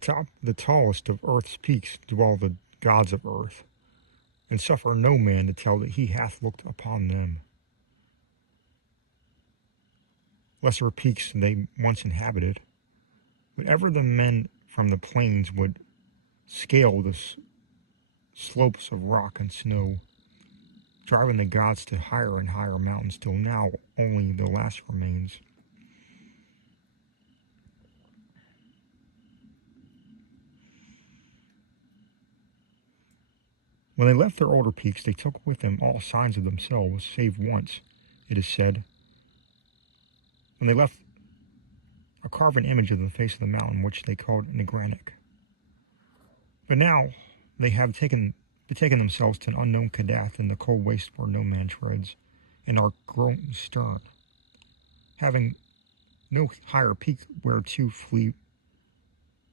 Atop the tallest of earth's peaks dwell the gods of earth, and suffer no man to tell that he hath looked upon them. Lesser peaks they once inhabited, but ever the men from the plains would scale the slopes of rock and snow, driving the gods to higher and higher mountains, till now only the last remains. When they left their older peaks, they took with them all signs of themselves, save once, it is said, when they left a carven image of the face of the mountain, which they called Negranic. But now they have betaken themselves to an unknown Kadath in the cold waste where no man treads, and are grown stern, having no higher peak where to flee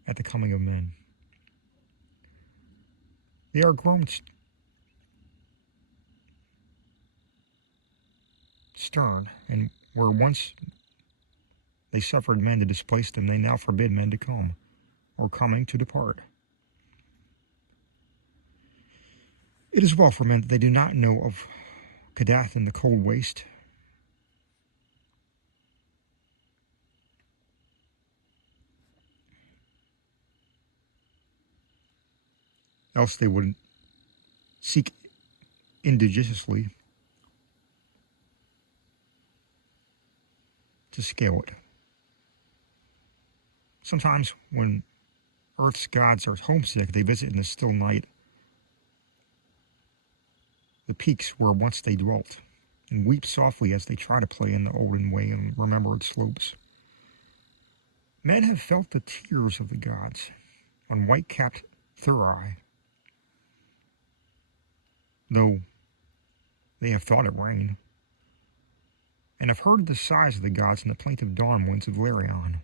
at the coming of men. They are grown stern, and where once they suffered men to displace them, they now forbid men to come, or coming to depart. It is well for men that they do not know of Kadath in the cold waste, else they would seek indigenously to scale it. Sometimes when Earth's gods are homesick, they visit in the still night the peaks where once they dwelt, and weep softly as they try to play in the olden way and remembered slopes. Men have felt the tears of the gods on white-capped Thurai, though they have thought it rain, and have heard the sighs of the gods in the plaintive dawn winds of Larion.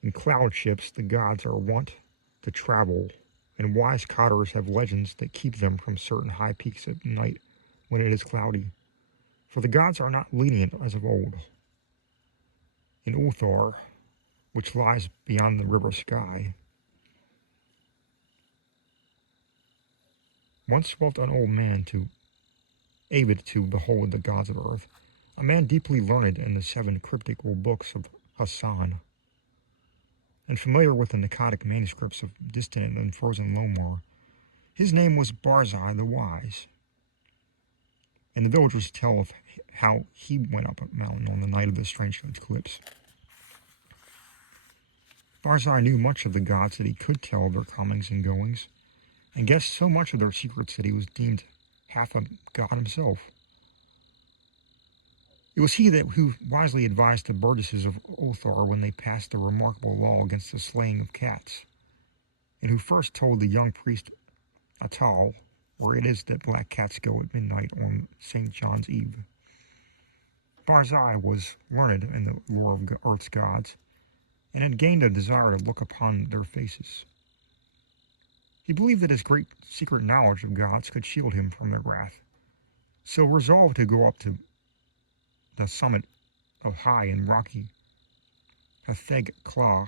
In cloud ships the gods are wont to travel, and wise cotters have legends that keep them from certain high peaks at night when it is cloudy. For the gods are not lenient as of old. In Ulthar, which lies beyond the river sky, once dwelt an old man avid to behold the gods of earth, a man deeply learned in the 7 cryptical books of Hassan, and familiar with the Akkadic manuscripts of distant and frozen Lomar. His name was Barzai the Wise, and the villagers tell of how he went up a mountain on the night of the strange eclipse. Barzai knew much of the gods that he could tell of their comings and goings, and guessed so much of their secrets that he was deemed half a god himself. It was he who wisely advised the burgesses of Ulthar when they passed the remarkable law against the slaying of cats, and who first told the young priest Atal where it is that black cats go at midnight on St. John's Eve. Barzai was learned in the lore of Earth's gods, and had gained a desire to look upon their faces. He believed that his great secret knowledge of gods could shield him from their wrath, so resolved to go up to the summit of high and rocky Hatheg Klah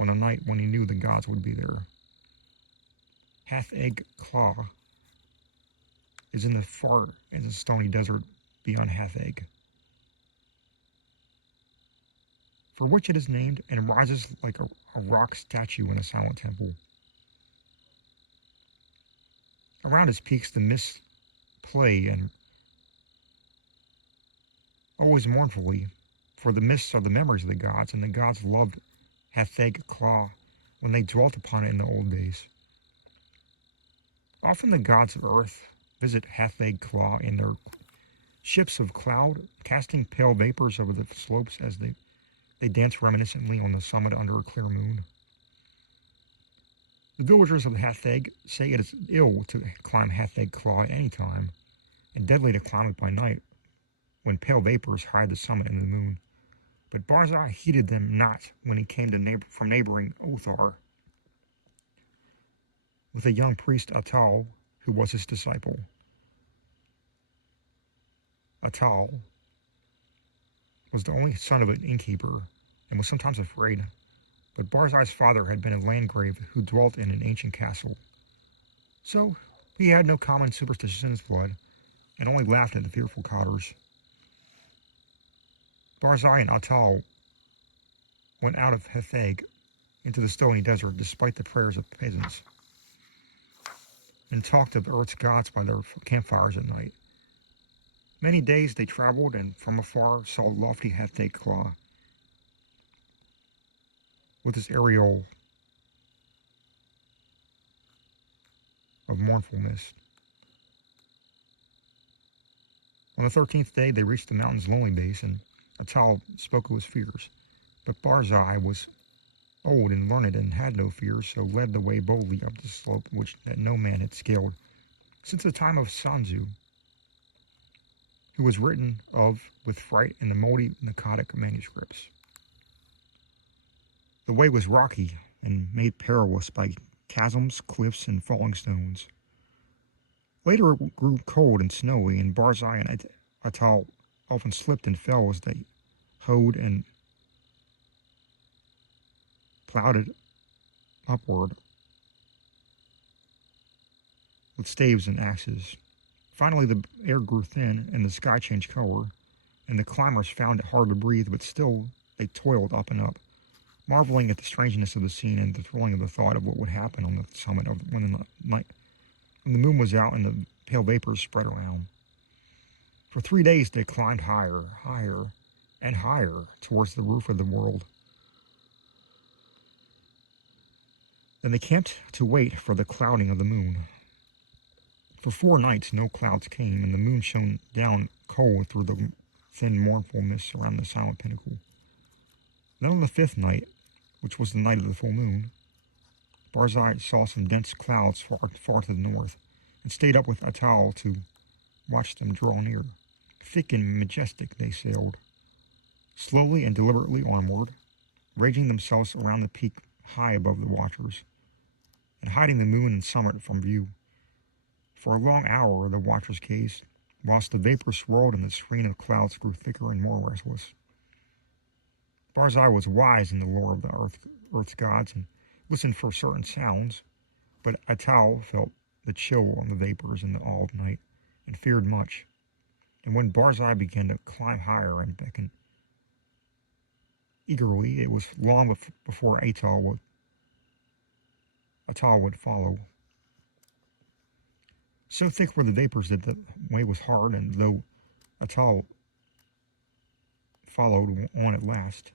on a night when he knew the gods would be there. Hatheg Klah is in the stony desert beyond Hatheg, for which it is named, and rises like a rock statue in a silent temple. Around its peaks the mists play, and always mournfully, for the mists are the memories of the gods, and the gods loved Hatheg Klah when they dwelt upon it in the old days. Often the gods of earth visit Hatheg Klah in their ships of cloud, casting pale vapors over the slopes as they dance reminiscently on the summit under a clear moon. The villagers of Hatheg say it is ill to climb Hatheg Klah at any time, and deadly to climb it by night, when pale vapors hide the summit and the moon. But Barzai heeded them not when he came from neighboring Ulthar with a young priest Atal, who was his disciple. Atal was the only son of an innkeeper and was sometimes afraid, but Barzai's father had been a landgrave who dwelt in an ancient castle. So he had no common superstition in his blood, and only laughed at the fearful cotters. Barzai and Atal went out of Hetheg into the stony desert despite the prayers of peasants, and talked of Earth's gods by their campfires at night. Many days they traveled, and from afar saw lofty Hetheg Claw, with its aureole of mournful mist. On the 13th day, they reached the mountain's lonely base, and Atal spoke of his fears. But Barzai was old and learned and had no fears, so led the way boldly up the slope that no man had scaled since the time of Sanzu, who was written of with fright in the moldy Akkadic manuscripts. The way was rocky and made perilous by chasms, cliffs, and falling stones. Later it grew cold and snowy, and Barzai and Atal often slipped and fell as they hoed and plowed it upward with staves and axes. Finally, the air grew thin and the sky changed color, and the climbers found it hard to breathe, but still they toiled up and up, marveling at the strangeness of the scene and the thrilling of the thought of what would happen on the summit when the moon was out and the pale vapors spread around. For 3 days they climbed higher, higher, and higher towards the roof of the world. Then they camped to wait for the clouding of the moon. For 4 nights no clouds came, and the moon shone down cold through the thin mournful mist around the silent pinnacle. Then on the 5th night, which was the night of the full moon, Barzai saw some dense clouds far to the north, and stayed up with Atal to watch them draw near. Thick and majestic they sailed, slowly and deliberately onward, ranging themselves around the peak high above the watchers, and hiding the moon and summit from view. For a long hour the watchers gazed, whilst the vapors swirled and the screen of clouds grew thicker and more restless. Barzai was wise in the lore of the Earth's gods and listened for certain sounds, but Atal felt the chill on the vapors and the awe of night, and feared much. And when Barzai began to climb higher and beckon eagerly, it was long before Atal would follow. So thick were the vapors that the way was hard, and though Atal followed on at last,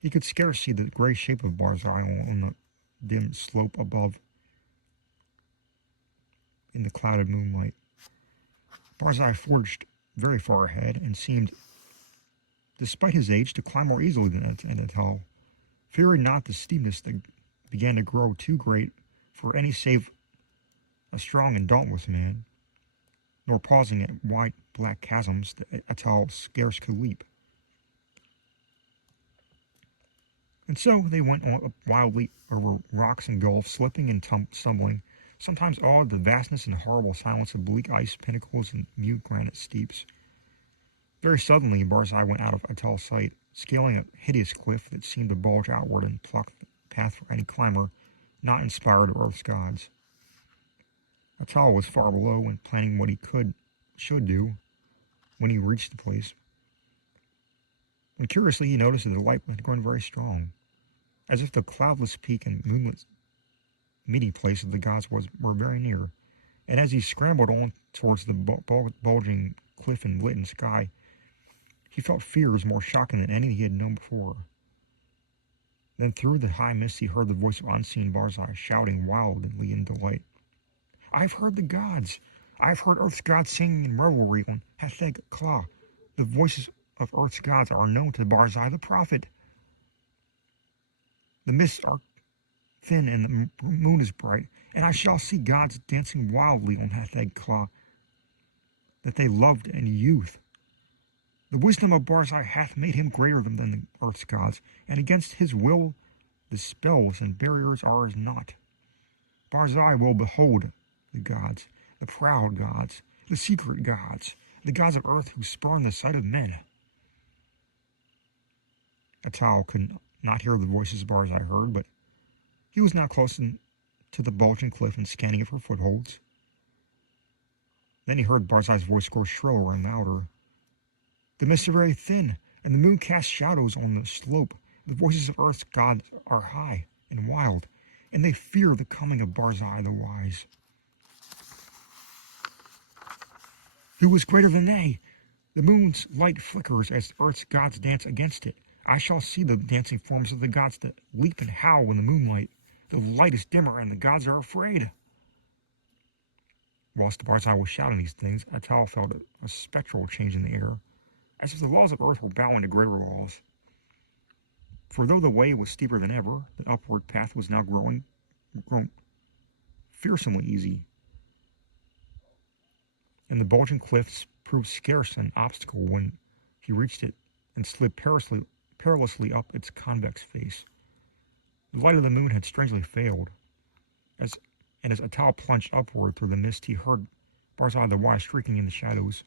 he could scarce see the gray shape of Barzai on the dim slope above in the clouded moonlight. Barzai forged very far ahead and seemed, despite his age, to climb more easily than Atal, fearing not the steepness that began to grow too great for any save a strong and dauntless man, nor pausing at wide black chasms that Atal scarce could leap. And so they went on up wildly over rocks and gulfs, slipping and stumbling, sometimes awed at the vastness and horrible silence of bleak ice pinnacles and mute granite steeps. Very suddenly Barzai went out of Atal's sight, scaling a hideous cliff that seemed to bulge outward and block the path for any climber not inspired of Earth's gods. Atal was far below and planning what he should do when he reached the place. And curiously he noticed that the light had grown very strong, as if the cloudless peak and moonlit meeting place of the gods were very near. And as he scrambled on towards the bulging cliff and lit sky, he felt fears more shocking than any he had known before. Then through the high mist he heard the voice of unseen Barzai shouting wildly in delight. "I've heard the gods! I've heard Earth's gods singing in revelry on Hetheg Kla. The voices of Earth's gods are known to Barzai the prophet. The mists are thin and the moon is bright, and I shall see gods dancing wildly on Hetheg Kla that they loved in youth. The wisdom of Barzai hath made him greater than the Earth's gods, and against his will the spells and barriers are as naught. Barzai will behold the gods, the proud gods, the secret gods, the gods of earth who spurn the sight of men. Atal could not hear the voices as far as I heard, but he was now close to the bulging cliff and scanning it for footholds. Then he heard Barzai's voice grow shriller and louder. The mists are very thin, and the moon casts shadows on the slope. The voices of Earth's gods are high and wild, and they fear the coming of Barzai the Wise. Who is greater than they? The moon's light flickers as Earth's gods dance against it. I shall see the dancing forms of the gods that leap and howl in the moonlight. The light is dimmer, and the gods are afraid. Whilst Barzai was shouting these things, Atal felt a spectral change in the air, as if the laws of Earth were bowing to greater laws. For though the way was steeper than ever, the upward path was now grown fearsomely easy, and the bulging cliffs proved scarce an obstacle when he reached it and slid perilously up its convex face. The light of the moon had strangely failed, as Atal plunged upward through the mist, he heard Barzai the Wise shrieking in the shadows.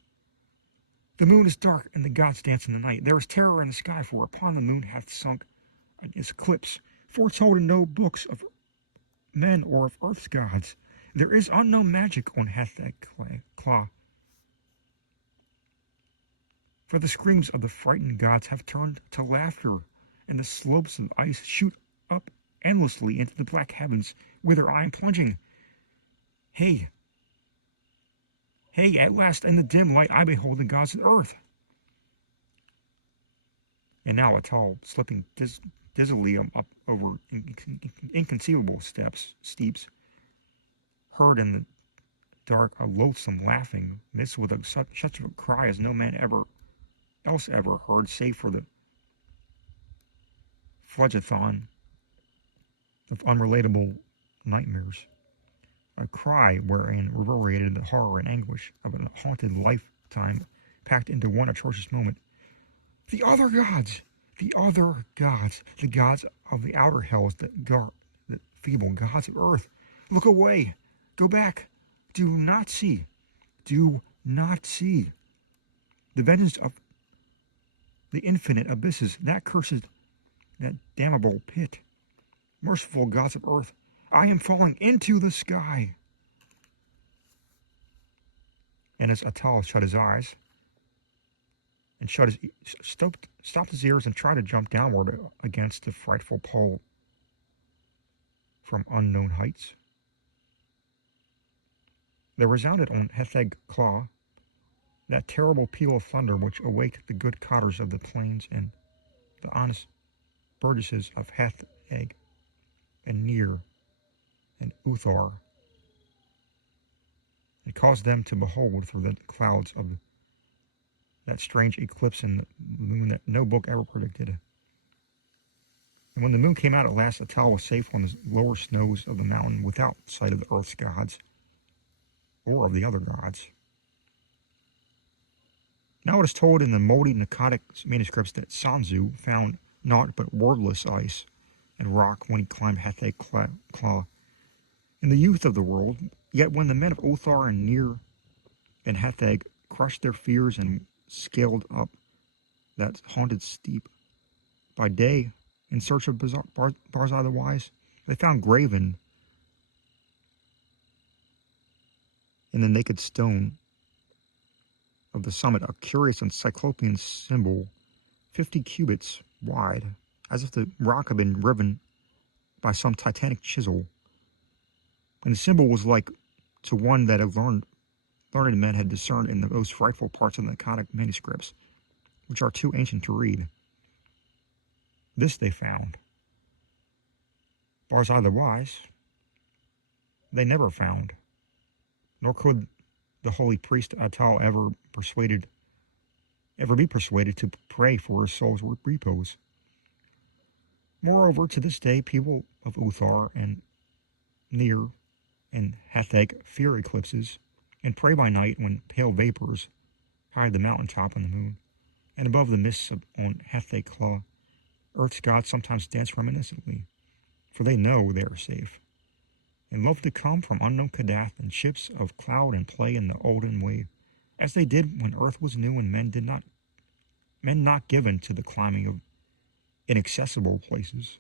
The moon is dark, and the gods dance in the night. There is terror in the sky, for upon the moon hath sunk its eclipse, foretold in no books of men or of earth's gods. There is unknown magic on Hatheg Claw. For the screams of the frightened gods have turned to laughter, and the slopes of ice shoot up endlessly into the black heavens, whither I am plunging. Hey, at last in the dim light I behold the gods of earth. And now Atal, slipping dizzily up over inconceivable steeps, heard in the dark a loathsome laughing, mixed with such a cry as no man else ever heard, save for the phlegethon of unrelatable nightmares. A cry wherein reverberated the horror and anguish of a haunted lifetime packed into one atrocious moment. The other gods! The other gods! The gods of the outer hells, the feeble gods of earth! Look away! Go back! Do not see! Do not see! The vengeance of the infinite abysses, that cursed, that damnable pit. Merciful gods of earth, I am falling into the sky. And as Atal shut his eyes and stopped his ears and tried to jump downward against the frightful pull from unknown heights, there resounded on Hatheg Claw that terrible peal of thunder which awaked the good cotters of the plains and the honest burgesses of Hatheg and Near and Uthar, and caused them to behold through the clouds of that strange eclipse in the moon that no book ever predicted. And when the moon came out at last, Atal was safe on the lower snows of the mountain without sight of the earth's gods or of the other gods. Now it is told in the moldy Akkadic manuscripts that Sanzu found naught but wordless ice and rock when he climbed Hatheg Claw in the youth of the world. Yet when the men of Uthar and Near and Hatheg crushed their fears and scaled up that haunted steep by day in search of Barzai the Wise, they found graven in the naked stone of the summit a curious and cyclopean symbol 50 cubits wide, as if the rock had been riven by some titanic chisel. And the symbol was like to one that learned men had discerned in the most frightful parts of the Akkadic manuscripts, which are too ancient to read. This they found. Barzai the Wise they never found, nor could the holy priest Atal ever be persuaded to pray for his soul's repose. Moreover, to this day, people of Uthar and Near and Hatheg fear eclipses and pray by night when pale vapors hide the mountaintop and the moon, and above the mists on Hatheg Claw, Earth's gods sometimes dance reminiscently, for they know they are safe, and love to come from unknown Kadath in ships of cloud and play in the olden way as they did when earth was new and men not given to the climbing of inaccessible places.